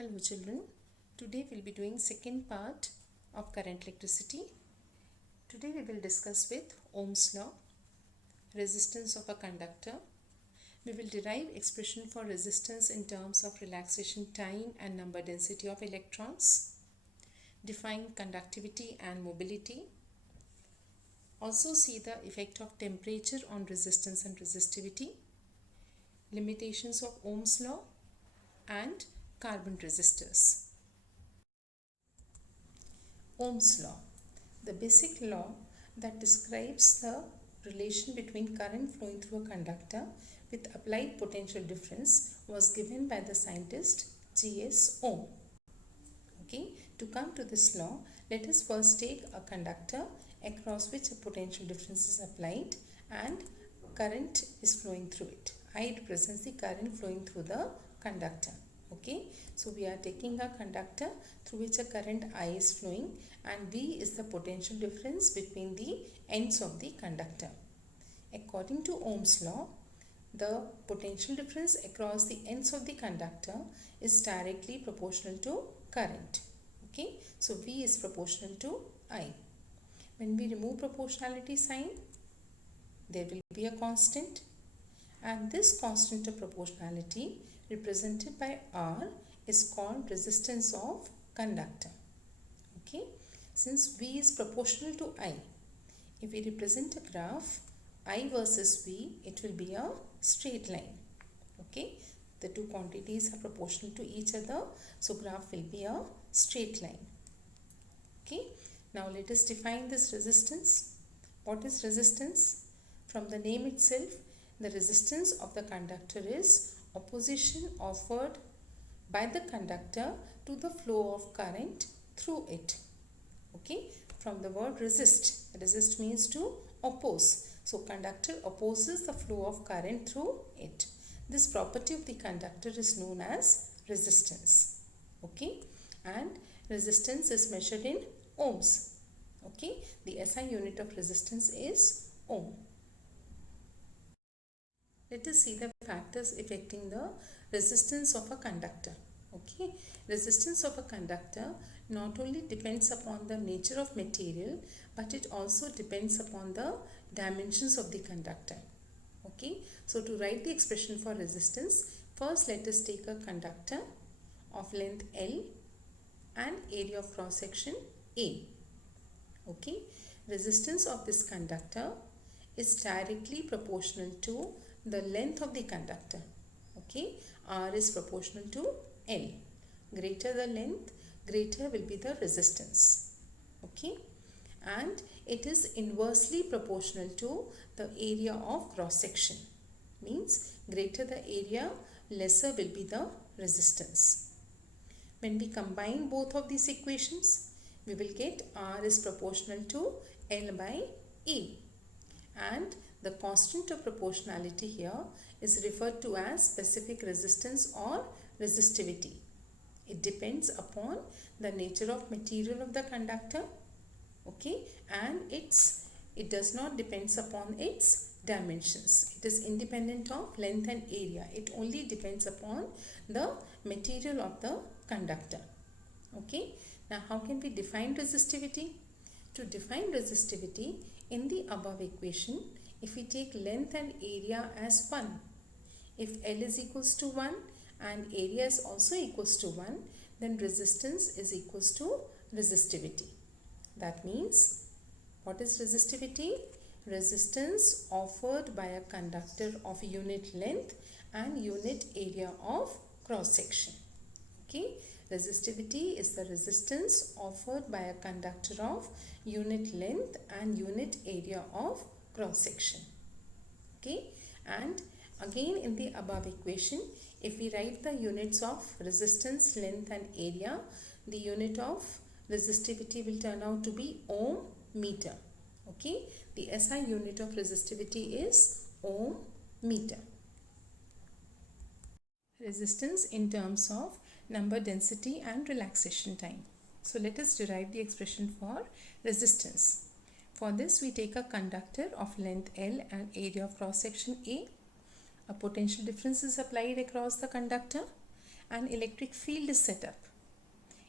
Hello children, today we'll be doing second part of current electricity. Today we will discuss with Ohm's law, resistance of a conductor. We will derive expression for resistance in terms of relaxation time and number density of electrons, define conductivity and mobility, also see the effect of temperature on resistance and resistivity, limitations of Ohm's law and carbon resistors. Ohm's law, the basic law that describes the relation between current flowing through a conductor with applied potential difference, was given by the scientist G.S. Ohm. Okay, to come to this law, let us first take a conductor across which a potential difference is applied and current is flowing through it. I represents the current flowing through the conductor. Okay, so we are taking a conductor through which a current I is flowing and V is the potential difference between the ends of the conductor. According to Ohm's law, the potential difference across the ends of the conductor is directly proportional to current. Okay, so V is proportional to I. When we remove proportionality sign, there will be a constant, and this constant of proportionality represented by R is called resistance of conductor. Okay, since V is proportional to I, if we represent a graph I versus V, it will be a straight line. Okay, the two quantities are proportional to each other, so graph will be a straight line. Okay, now let us define this resistance. What is resistance? From the name itself, the resistance of the conductor is opposition offered by the conductor to the flow of current through it. Okay, from the word resist, resist means to oppose. So conductor opposes the flow of current through it. This property of the conductor is known as resistance. Okay, and resistance is measured in ohms. Okay, the SI unit of resistance is ohm. Let us see the factors affecting the resistance of a conductor. Okay, resistance of a conductor not only depends upon the nature of material, but it also depends upon the dimensions of the conductor. Okay, so to write the expression for resistance, first let us take a conductor of length L and area of cross section A. Okay, resistance of this conductor is directly proportional to the length of the conductor. Okay, R is proportional to L. Greater the length, greater will be the resistance. Okay, and it is inversely proportional to the area of cross section. Means greater the area, lesser will be the resistance. When we combine both of these equations, we will get R is proportional to L by E, and the constant of proportionality here is referred to as specific resistance or resistivity. It depends upon the nature of material of the conductor. Okay, and it does not depends upon its dimensions. It is independent of length and area. It only depends upon the material of the conductor. Okay, now how can we define resistivity? To define resistivity, in the above equation, if we take length and area as 1, if L is equals to 1 and area is also equals to 1, then resistance is equals to resistivity. That means, what is resistivity? Resistance offered by a conductor of unit length and unit area of cross section. Okay, resistivity is the resistance offered by a conductor of unit length and unit area of cross section. Okay, and again in the above equation, if we write the units of resistance, length and area, the unit of resistivity will turn out to be ohm meter. Okay, the SI unit of resistivity is ohm meter. Resistance in terms of number density and relaxation time. So let us derive the expression for resistance. For this, we take a conductor of length L and area of cross section A. A potential difference is applied across the conductor an electric field is set up.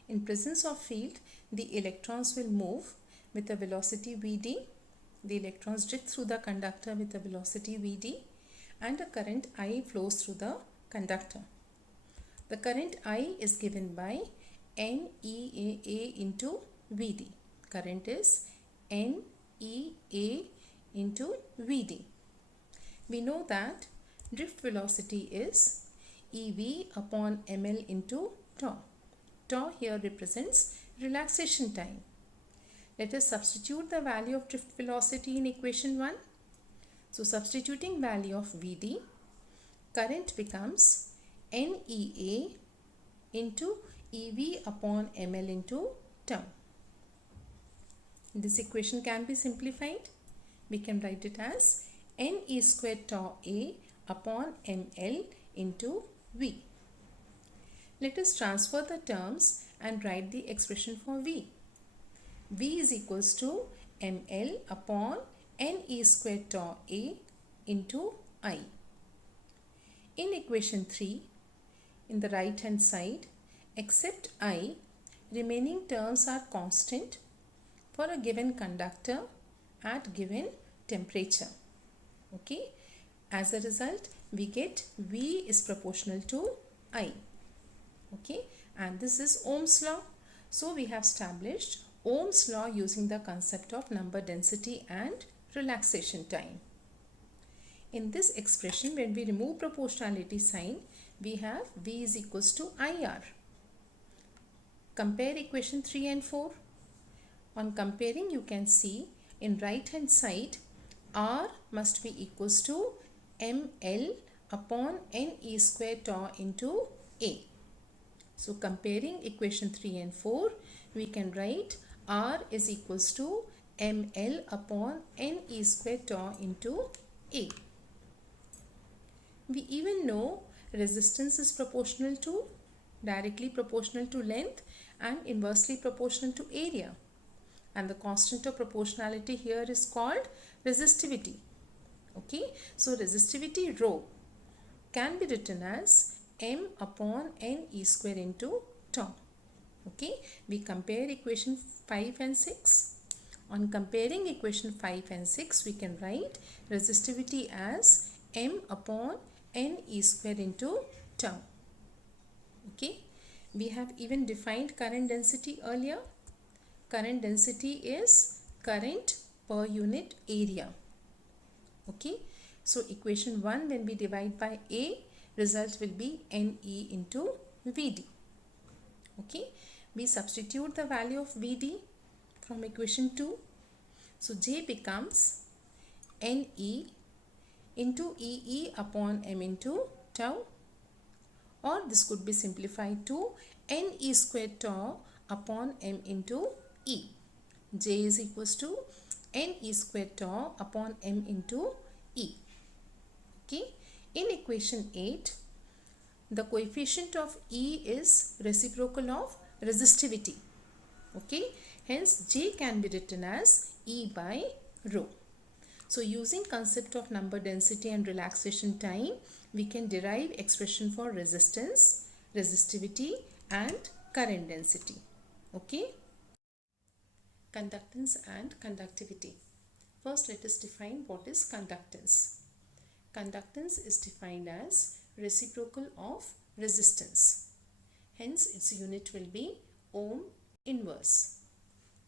In presence of field, the electrons will move with a velocity Vd. The electrons drift through the conductor with a velocity Vd and a current I flows through the conductor. The current I is given by NEA into Vd. Current is NEA into Vd. We know that drift velocity is EV upon ml into tau. Tau here represents relaxation time. Let us substitute the value of drift velocity in equation 1. So substituting value of Vd, current becomes NEA into EV upon ml into tau. This equation can be simplified. We can write it as NE squared tau A upon ml into V. Let us transfer the terms and write the expression for V. V is equals to ml upon NE squared tau A into I. In equation 3, in the right hand side, except I, remaining terms are constant for a given conductor at given temperature. Okay. As a result, we get V is proportional to I. Okay. And this is Ohm's law. So we have established Ohm's law using the concept of number density and relaxation time. In this expression, when we remove proportionality sign, we have V is equals to IR. Compare equation 3 and 4. On comparing, you can see in right hand side, R must be equals to ml upon NE squared tau into A. So comparing equation 3 and 4, we can write R is equals to ml upon NE squared tau into A. We even know resistance is proportional to, directly proportional to length and inversely proportional to area. And the constant of proportionality here is called resistivity. Okay, so resistivity rho can be written as m upon NE square into tau. Okay, we compare equation 5 and 6. On comparing equation 5 and 6, we can write resistivity as m upon NE square into tau. Okay, we have even defined current density earlier. Current density is current per unit area. Okay, so equation 1, when we divide by A, result will be NE into Vd. Okay, we substitute the value of Vd from equation 2. So J becomes NE into EE upon m into tau, or this could be simplified to NE squared tau upon m into E. J is equals to NE squared tau upon m into E. Okay. In equation 8, the coefficient of E is reciprocal of resistivity. Okay. Hence, J can be written as E by rho. So, using concept of number density and relaxation time, we can derive expression for resistance, resistivity and current density. Okay. Conductance and conductivity. First, let us define what is conductance. Conductance is defined as reciprocal of resistance. Hence, its unit will be ohm inverse.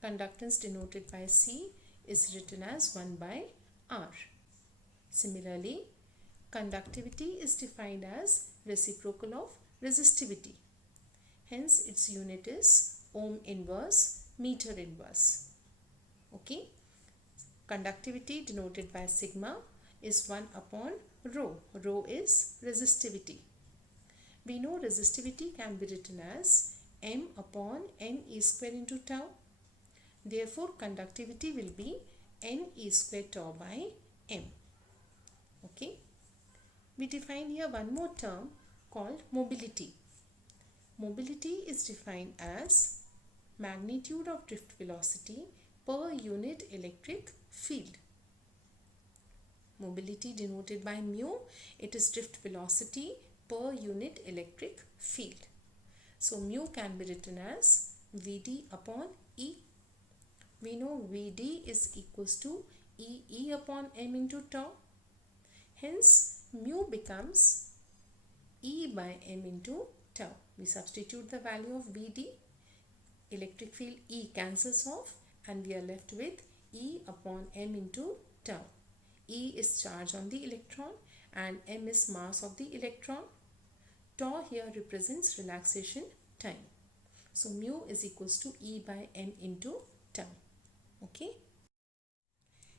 Conductance denoted by C is written as 1 by R. Similarly, conductivity is defined as reciprocal of resistivity. Hence, its unit is ohm inverse meter inverse. Okay. Conductivity denoted by sigma is 1 upon rho. Rho is resistivity. We know resistivity can be written as m upon NE square into tau. Therefore, conductivity will be NE square tau by m. Okay. We define here one more term called mobility. Mobility is defined as magnitude of drift velocity per unit electric field. Mobility denoted by mu, it is drift velocity per unit electric field. So mu can be written as Vd upon E. We know Vd is equals to E upon m into tau. Hence mu becomes E by m into tau. We substitute the value of Vd. Electric field E cancels off and we are left with E upon m into tau. E is charge on the electron and m is mass of the electron. Tau here represents relaxation time. So mu is equals to E by m into tau. Okay.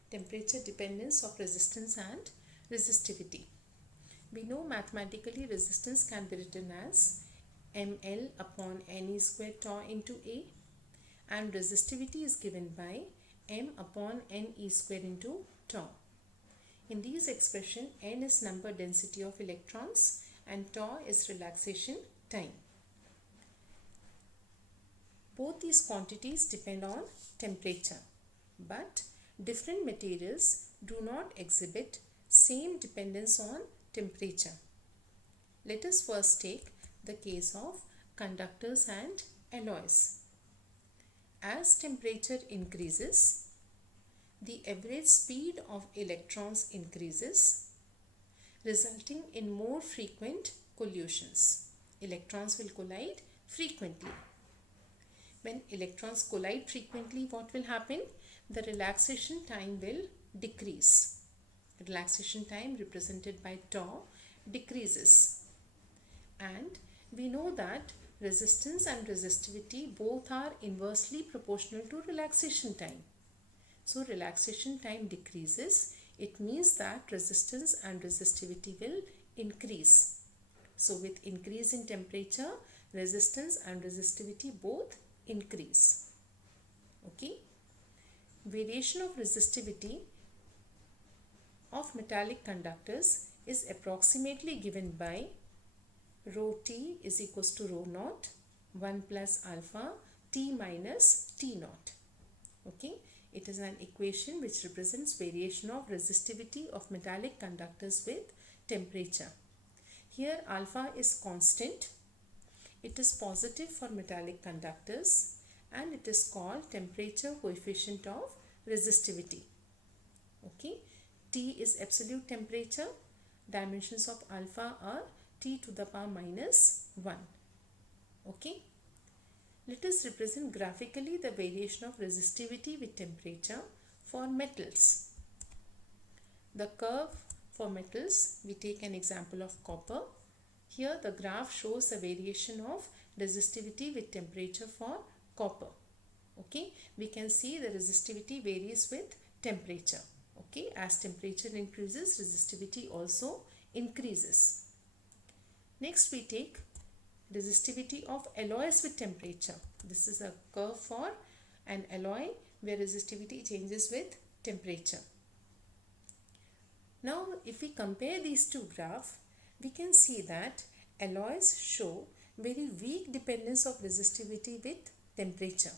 Temperature dependence of resistance and resistivity. We know mathematically resistance can be written as ml upon ne square tau into A, and resistivity is given by m upon ne square into tau. In these expression, n is number density of electrons and tau is relaxation time. Both these quantities depend on temperature, but different materials do not exhibit same dependence on temperature. Let us first take the case of conductors and alloys. As temperature increases, the average speed of electrons increases, resulting in more frequent collisions. Electrons will collide frequently. When electrons collide frequently, what will happen? The relaxation time will decrease. Relaxation time represented by tau decreases. And we know that resistance and resistivity both are inversely proportional to relaxation time. So relaxation time decreases. It means that resistance and resistivity will increase. So with increase in temperature, resistance and resistivity both increase. Okay. Variation of resistivity of metallic conductors is approximately given by rho t is equals to rho naught 1 plus alpha t minus t naught. Okay. It is an equation which represents variation of resistivity of metallic conductors with temperature. Here alpha is constant. It is positive for metallic conductors and it is called temperature coefficient of resistivity. Okay. T is absolute temperature. Dimensions of alpha are t to the power minus 1. Okay. Let us represent graphically the variation of resistivity with temperature for metals. The curve for metals, we take an example of copper. Here the graph shows the variation of resistivity with temperature for copper. Okay, we can see the resistivity varies with temperature. Okay, as temperature increases, resistivity also increases. Next we take resistivity of alloys with temperature. This is a curve for an alloy where resistivity changes with temperature. Now if we compare these two graphs, we can see that alloys show very weak dependence of resistivity with temperature.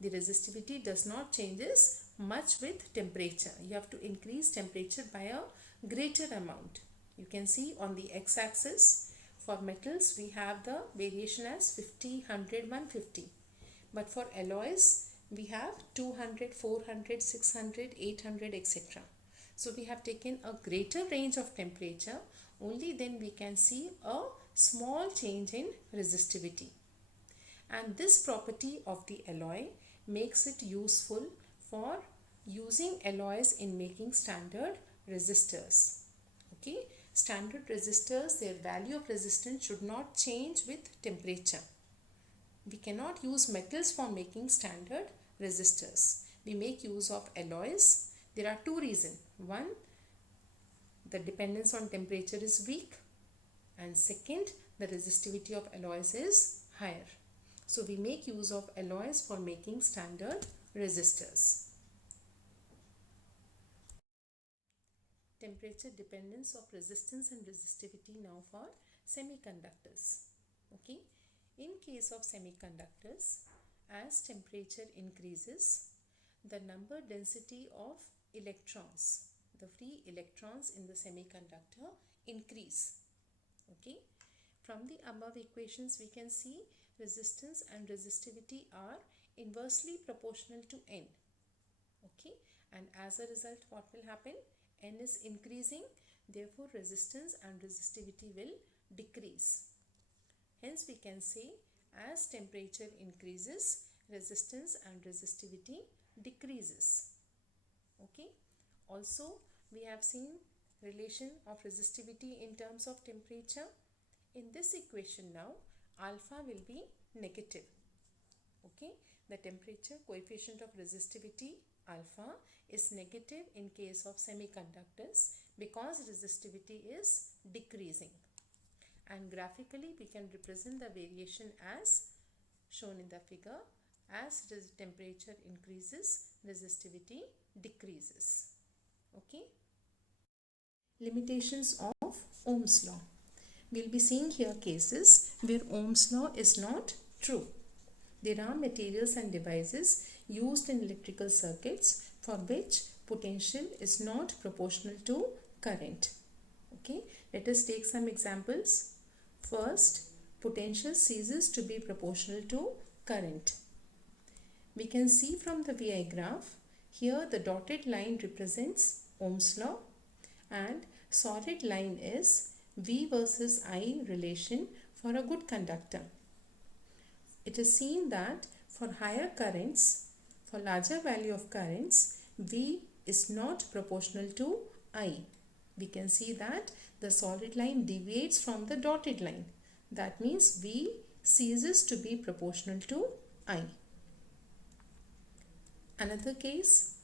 The resistivity does not changes much with temperature. You have to increase temperature by a greater amount. You can see on the x-axis for metals we have the variation as 50, 100, 150. But for alloys we have 200, 400, 600, 800 etc. So we have taken a greater range of temperature, only then we can see a small change in resistivity. And this property of the alloy makes it useful for using alloys in making standard resistors. Okay, standard resistors, their value of resistance should not change with temperature. We cannot use metals for making standard resistors. We make use of alloys. There are two reasons. One, the dependence on temperature is weak, and second, the resistivity of alloys is higher. So we make use of alloys for making standard resistors. Temperature dependence of resistance and resistivity now for semiconductors. Okay, in case of semiconductors, as temperature increases, the number density of electrons, the free electrons in the semiconductor increase. Okay, from the above equations we can see resistance and resistivity are inversely proportional to N. Okay, and as a result what will happen? N is increasing, therefore resistance and resistivity will decrease. Hence we can say as temperature increases, resistance and resistivity decreases. Okay, also we have seen relation of resistivity in terms of temperature. In this equation now, alpha will be negative. Okay, the temperature coefficient of resistivity alpha is negative in case of semiconductors because resistivity is decreasing. And graphically we can represent the variation as shown in the figure. As temperature increases, resistivity decreases. Okay. Limitations of Ohm's law. We'll be seeing here cases where Ohm's law is not true. There are materials and devices used in electrical circuits for which potential is not proportional to current. Okay, let us take some examples. First, potential ceases to be proportional to current. We can see from the VI graph, here the dotted line represents Ohm's law and solid line is V versus I relation for a good conductor. It is seen that for higher currents, for larger value of currents, V is not proportional to I. We can see that the solid line deviates from the dotted line. That means V ceases to be proportional to I. Another case,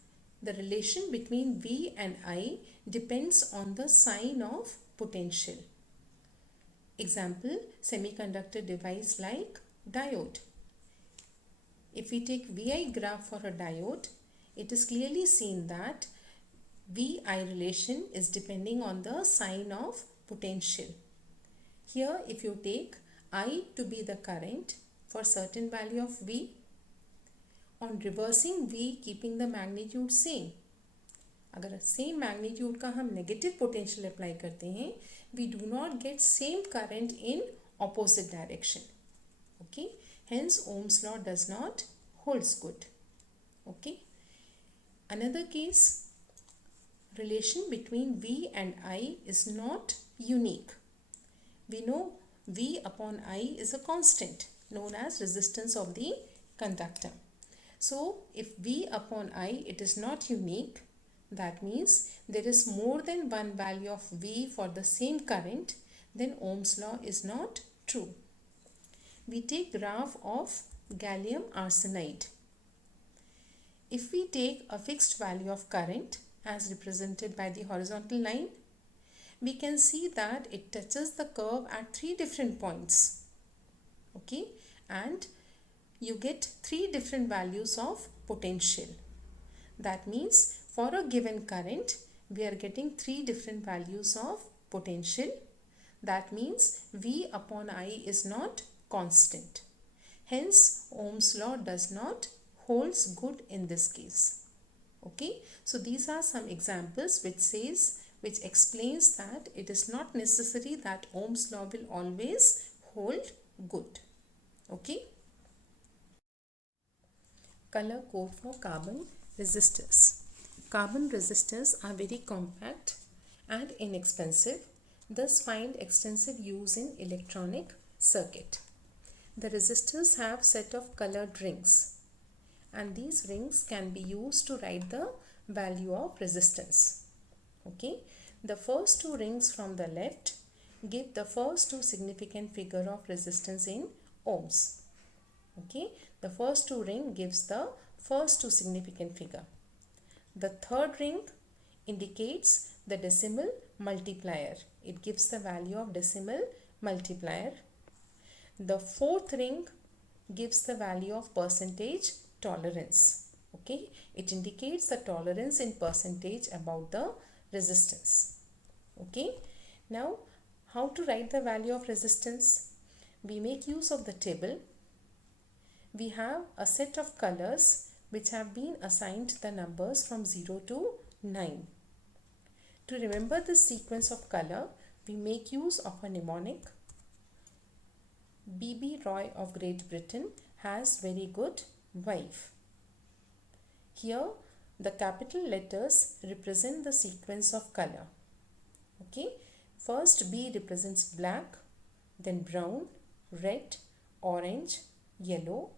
the relation between V and I depends on the sign of potential. Example, semiconductor device like diode. If we take VI graph for a diode, it is clearly seen that VI relation is depending on the sign of potential. Here if you take I to be the current for certain value of V, on reversing V keeping the magnitude same, अगर same magnitude का हम negative potential apply करते हैं, we do not get same current in opposite direction. Okay, hence Ohm's law does not holds good. Okay, another case, relation between V and I is not unique. We know V upon I is a constant known as resistance of the conductor. So if V upon I it is not unique, that means there is more than one value of V for the same current, then Ohm's law is not true. We take graph of gallium arsenide. If we take a fixed value of current as represented by the horizontal line, we can see that it touches the curve at 3 different points. Okay, and you get 3 different values of potential. That means for a given current, we are getting 3 different values of potential. That means V upon I is not constant. Hence, Ohm's law does not holds good in this case. Okay, so these are some examples which explains that it is not necessary that Ohm's law will always hold good. Okay. Color code for carbon resistors. Carbon resistors are very compact and inexpensive, thus find extensive use in electronic circuit. The resistors have set of colored rings, and these rings can be used to write the value of resistance. Okay, the first 2 rings from the left give the first 2 significant figure of resistance in ohms. Okay, the first 2 ring gives the first 2 significant figure. The third ring indicates the decimal multiplier. It gives the value of decimal multiplier. The fourth ring gives the value of percentage tolerance. Okay, it indicates the tolerance in percentage about the resistance. Okay, now how to write the value of resistance? We make use of the table. We have a set of colors which have been assigned the numbers from 0 to 9. To remember this sequence of color, we make use of a mnemonic. B.B. Roy of Great Britain has very good wife. Here the capital letters represent the sequence of color. Okay, first B represents black, then brown, red, orange, yellow,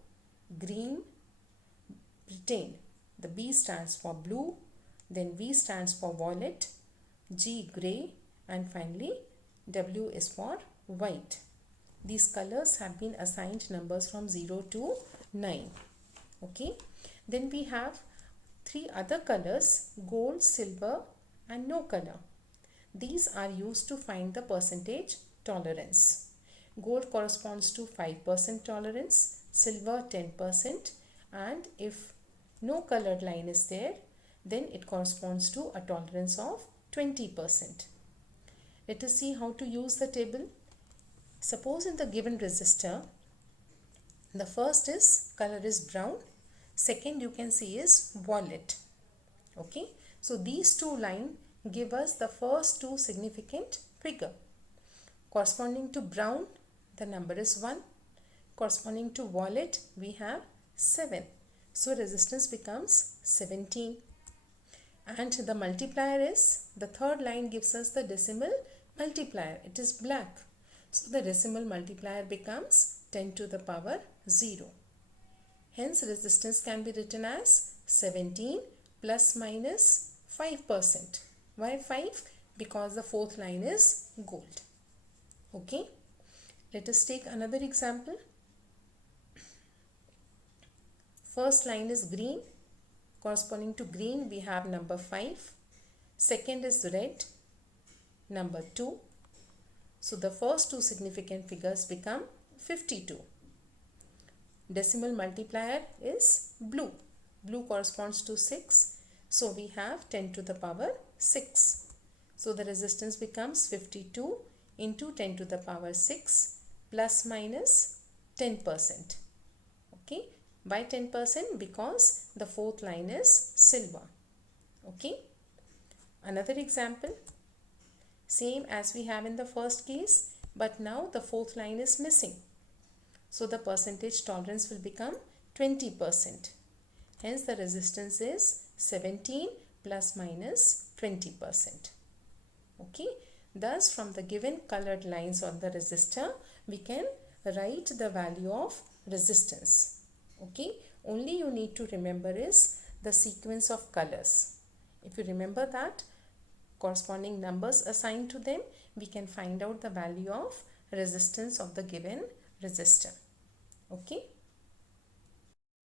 green, Britain. The B stands for blue, then V stands for violet, G grey, and finally W is for white. These colors have been assigned numbers from 0 to 9. Okay, then we have 3 other colors, gold, silver and no color. These are used to find the percentage tolerance. Gold corresponds to 5% tolerance, silver 10%, and if no colored line is there, then it corresponds to a tolerance of 20%. Let us see how to use the table. Suppose in the given resistor, the first is color is brown, second you can see is violet. Okay, so these two lines give us the first two significant figure. Corresponding to brown, the number is 1. Corresponding to violet, we have 7. So resistance becomes 17. And the multiplier is, the third line gives us the decimal multiplier. It is black. So the decimal multiplier becomes 10 to the power 0. Hence resistance can be written as 17 plus minus 5%. Why 5? Because the fourth line is gold. Okay. Let us take another example. First line is green. Corresponding to green, we have number 5. Second is red, number 2. So the first two significant figures become 52. Decimal multiplier is blue. Blue corresponds to 6. So we have 10 to the power 6. So the resistance becomes 52 into 10 to the power 6 plus minus 10%. Okay. By 10% because the fourth line is silver. Okay. Another example. Same as we have in the first case, but now the fourth line is missing. So the percentage tolerance will become 20%. Hence the resistance is 17 plus minus 20%. Okay. Thus from the given colored lines on the resistor, we can write the value of resistance. Okay, only you need to remember is the sequence of colors. If you remember that, corresponding numbers assigned to them, we can find out the value of resistance of the given resistor. Okay.